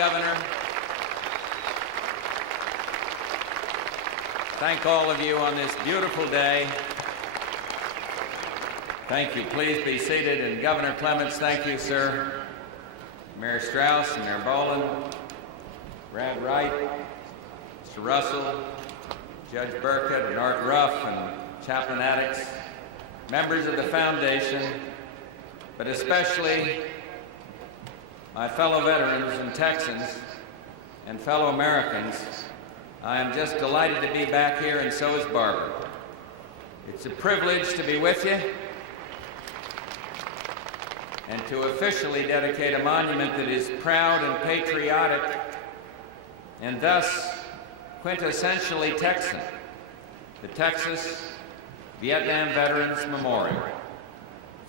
Governor. Thank all of you on this beautiful day. Thank you. Please be seated. And Governor Clements, thank you, sir. Mayor Strauss and Mayor Boland, Brad Wright, Mr. Russell, Judge Burkett and Art Ruff and Chaplain Addicts, members of the Foundation, but especially my fellow veterans and Texans and fellow Americans. I am just delighted to be back here, and so is Barbara. It's a privilege to be with you and to officially dedicate a monument that is proud and patriotic and thus quintessentially Texan, the Texas Vietnam Veterans Memorial.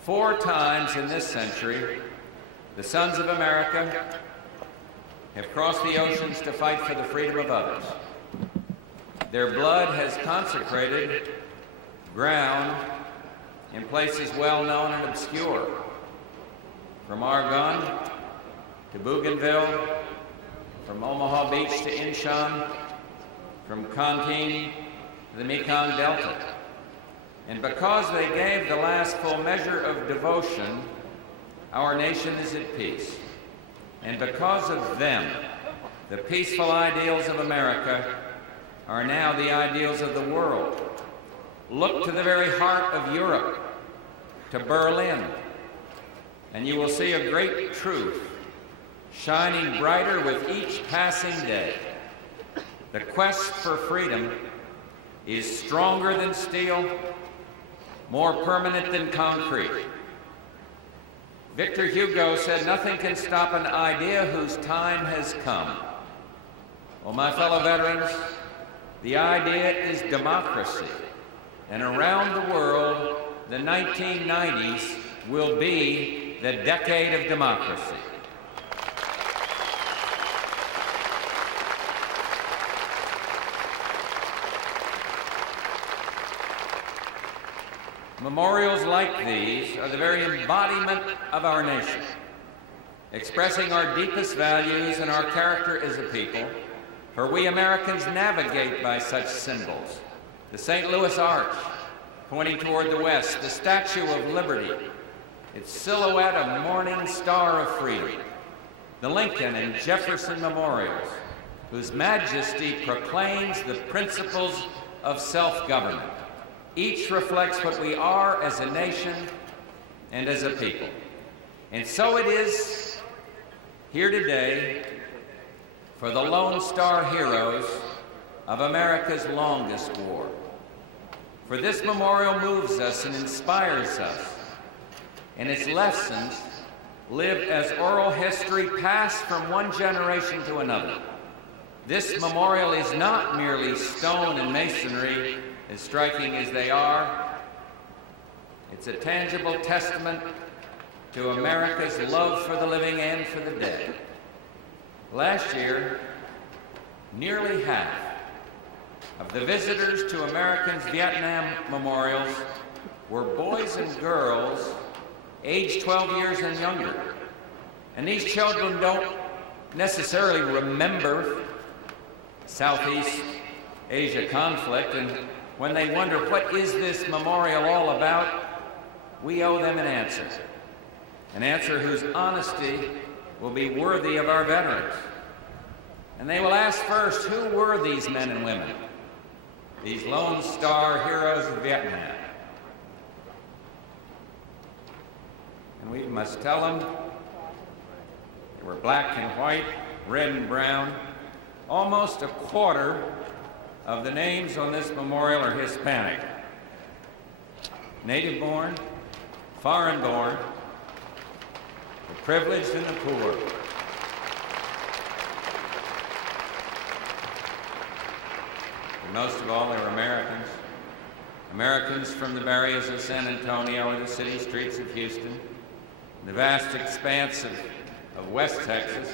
4 times in this century, the sons of America have crossed the oceans to fight for the freedom of others. Their blood has consecrated ground in places well known and obscure, from Argonne to Bougainville, from Omaha Beach to Incheon, from Tonkin to the Mekong Delta. And because they gave the last full measure of devotion, our nation is at peace. And because of them, the peaceful ideals of America are now the ideals of the world. Look to the very heart of Europe, to Berlin, and you will see a great truth shining brighter with each passing day. The quest for freedom is stronger than steel, more permanent than concrete. Victor Hugo said, "Nothing can stop an idea whose time has come." Well, my fellow veterans, the idea is democracy. And around the world, the 1990s will be the decade of democracy. Memorials like these are the very embodiment of our nation, expressing our deepest values and our character as a people, for we Americans navigate by such symbols. The St. Louis Arch, pointing toward the west, the Statue of Liberty, its silhouette a morning star of freedom, the Lincoln and Jefferson memorials, whose majesty proclaims the principles of self-government. Each reflects what we are as a nation and as a people. And so it is here today for the Lone Star heroes of America's longest war. For this memorial moves us and inspires us, and its lessons live as oral history passed from one generation to another. This memorial is not merely stone and masonry, as striking as they are. It's a tangible testament to America's love for the living and for the dead. Last year, nearly half of the visitors to Americans' Vietnam memorials were boys and girls aged 12 years and younger. And these children don't necessarily remember Southeast Asia conflict, and when they wonder, what is this memorial all about, we owe them an answer whose honesty will be worthy of our veterans. And they will ask first, who were these men and women, these Lone Star heroes of Vietnam? And we must tell them they were black and white, red and brown. Almost a quarter of the names on this memorial are Hispanic. Native-born, foreign-born, the privileged and the poor. But most of all, they were Americans. Americans from the barrios of San Antonio or the city streets of Houston, the vast expanse of West Texas.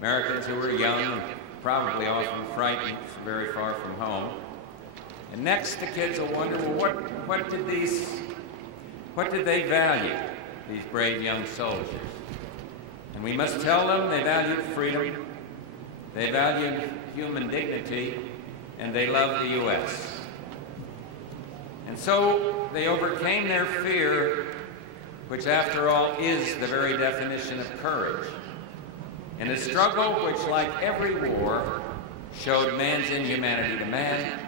Americans who were young and probably often frightened, very far from home. And next, the kids will wonder, well, what did they value, these brave young soldiers? And we must tell them they valued freedom, they valued human dignity, and they loved the U.S. And so they overcame their fear, which after all is the very definition of courage, in a struggle which, like every war, showed man's inhumanity to man.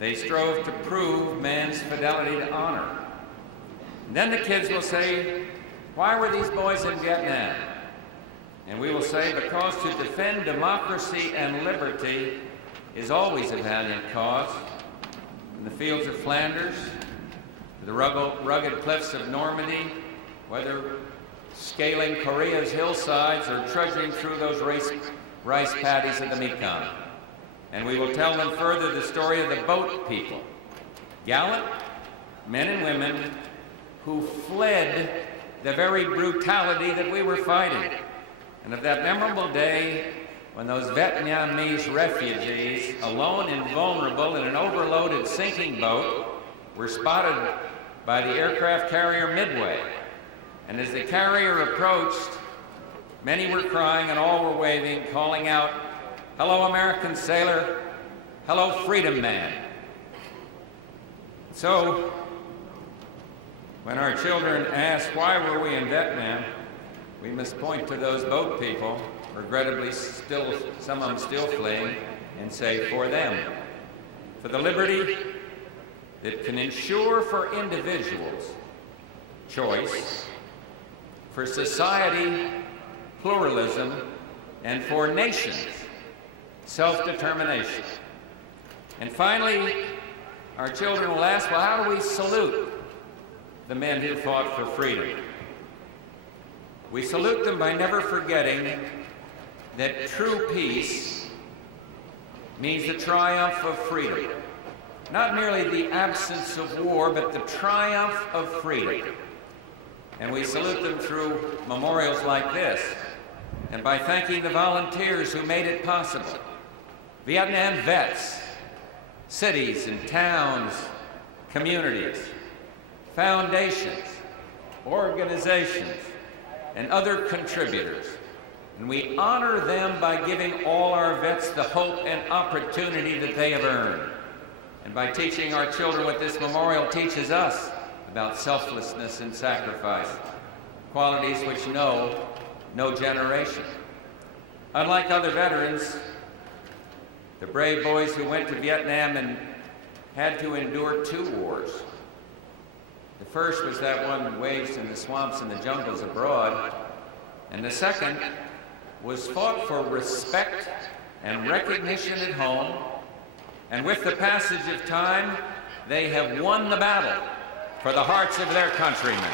They strove to prove man's fidelity to honor. And then the kids will say, why were these boys in Vietnam? And we will say, because to defend democracy and liberty is always a valiant cause. In the fields of Flanders, the rugged cliffs of Normandy, whether scaling Korea's hillsides or trudging through those rice paddies of the Mekong. And we will tell them further the story of the boat people, gallant men and women who fled the very brutality that we were fighting, and of that memorable day when those Vietnamese refugees, alone and vulnerable in an overloaded sinking boat, were spotted by the aircraft carrier Midway. And as the carrier approached, many were crying and all were waving, calling out, "Hello, American sailor. Hello, freedom man." So, when our children ask, why were we in Vietnam, we must point to those boat people, regrettably some of them still fleeing, and say, for them, for the liberty that can ensure for individuals choice, for society pluralism, and for nations self-determination. And finally, our children will ask, well, how do we salute the men who fought for freedom? We salute them by never forgetting that true peace means the triumph of freedom. Not merely the absence of war, but the triumph of freedom. And we salute them through memorials like this, and by thanking the volunteers who made it possible. Vietnam vets, cities and towns, communities, foundations, organizations, and other contributors. And we honor them by giving all our vets the hope and opportunity that they have earned, and by teaching our children what this memorial teaches us about selflessness and sacrifice, qualities which know no generation. Unlike other veterans, the brave boys who went to Vietnam and had to endure 2 wars. The first was that one waged in the swamps and the jungles abroad, and the second was fought for respect and recognition at home, and with the passage of time, they have won the battle for the hearts of their countrymen.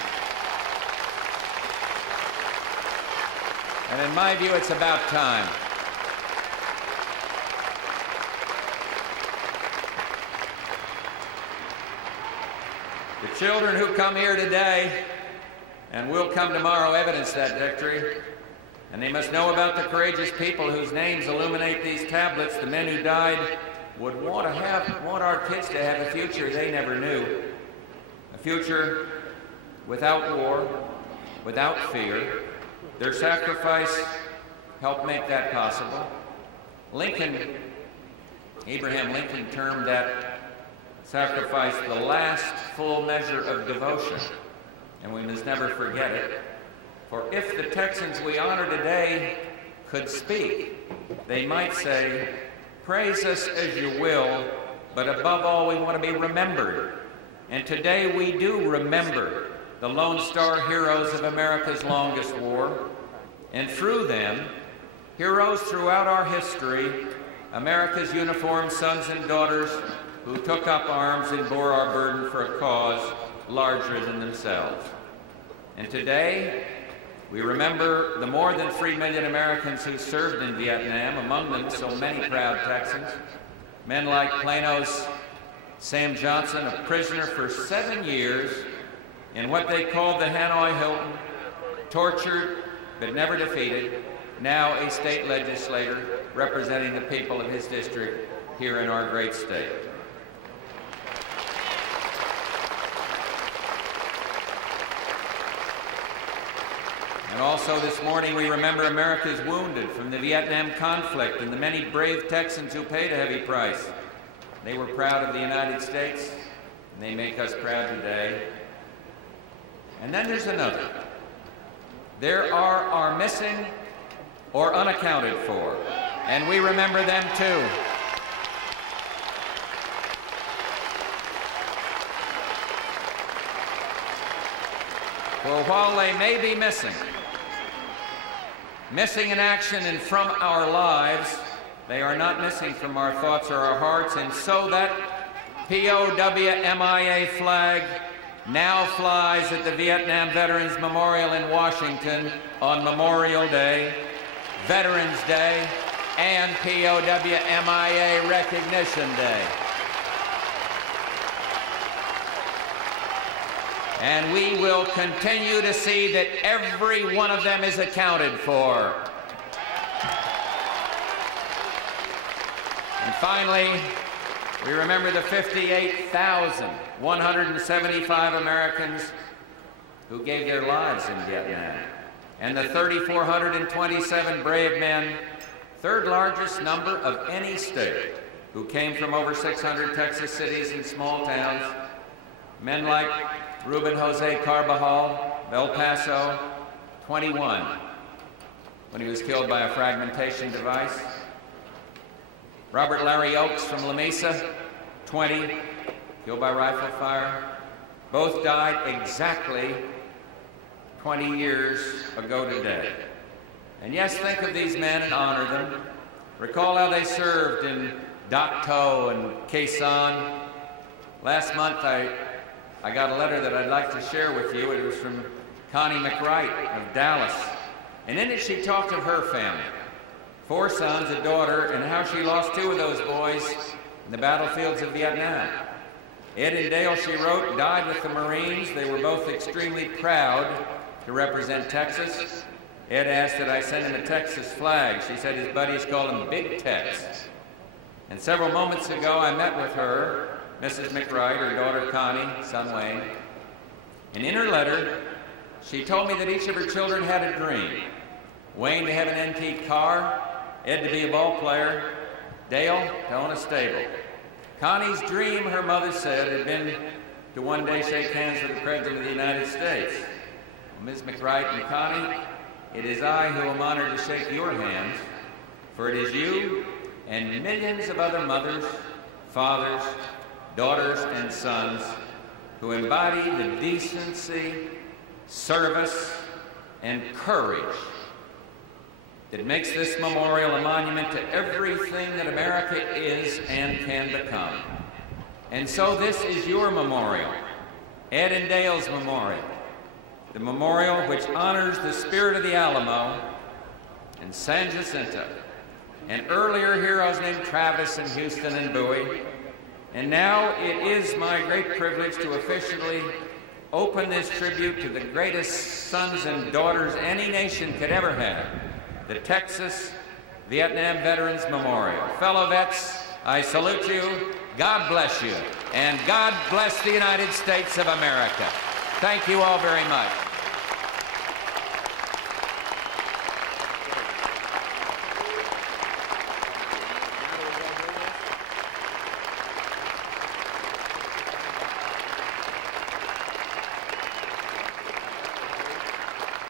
And in my view, it's about time. The children who come here today and will come tomorrow evidence that victory, and they must know about the courageous people whose names illuminate these tablets. The men who died would want our kids to have a future they never knew, a future without war, without fear. Their sacrifice helped make that possible. Abraham Lincoln termed that sacrifice the last full measure of devotion, and we must never forget it. For if the Texans we honor today could speak, they might say, praise us as you will, but above all, we want to be remembered. And today we do remember the Lone Star heroes of America's longest war, and through them, heroes throughout our history, America's uniformed sons and daughters who took up arms and bore our burden for a cause larger than themselves. And today, we remember the more than 3 million Americans who served in Vietnam, among them so many proud Texans, men like Plano's Sam Johnson, a prisoner for 7 years in what they called the Hanoi Hilton, tortured but never defeated, now a state legislator representing the people of his district here in our great state. And also this morning we remember America's wounded from the Vietnam conflict and the many brave Texans who paid a heavy price. They were proud of the United States, and they make us proud today. And then there's another. There are our missing or unaccounted for, and we remember them too. For while they may be missing in action and from our lives, they are not missing from our thoughts or our hearts, and so that POW-MIA flag now flies at the Vietnam Veterans Memorial in Washington on Memorial Day, Veterans Day, and POW-MIA Recognition Day. And we will continue to see that every one of them is accounted for. And finally, we remember the 58,175 Americans who gave their lives in Vietnam, and the 3,427 brave men, third largest number of any state, who came from over 600 Texas cities and small towns. Men like Ruben Jose Carbajal, El Paso, 21, when he was killed by a fragmentation device. Robert Larry Oakes from La Mesa, 20, killed by rifle fire. Both died exactly 20 years ago today. And yes, think of these men and honor them. Recall how they served in Dak To and Khe Sanh. Last month, I got a letter that I'd like to share with you. It was from Connie McWright of Dallas. And in it, she talked of her family. 4 sons, a daughter, and how she lost 2 of those boys in the battlefields of Vietnam. Ed and Dale, she wrote, died with the Marines. They were both extremely proud to represent Texas. Ed asked that I send him a Texas flag. She said his buddies called him Big Tex. And several moments ago, I met with her, Mrs. McWright, her daughter Connie, son Wayne. And in her letter, she told me that each of her children had a dream. Wayne to have an antique car, Ed to be a ball player, Dale to own a stable. Connie's dream, her mother said, had been to one day shake hands with the President of the United States. Ms. McWright and Connie, it is I who am honored to shake your hands, for it is you and millions of other mothers, fathers, daughters, and sons who embody the decency, service, and courage that makes this memorial a monument to everything that America is and can become. And so this is your memorial, Ed and Dale's memorial, the memorial which honors the spirit of the Alamo and San Jacinto, and earlier heroes named Travis and Houston and Bowie. And now it is my great privilege to officially open this tribute to the greatest sons and daughters any nation could ever have, the Texas Vietnam Veterans Memorial. Fellow vets, I salute you, God bless you, and God bless the United States of America. Thank you all very much.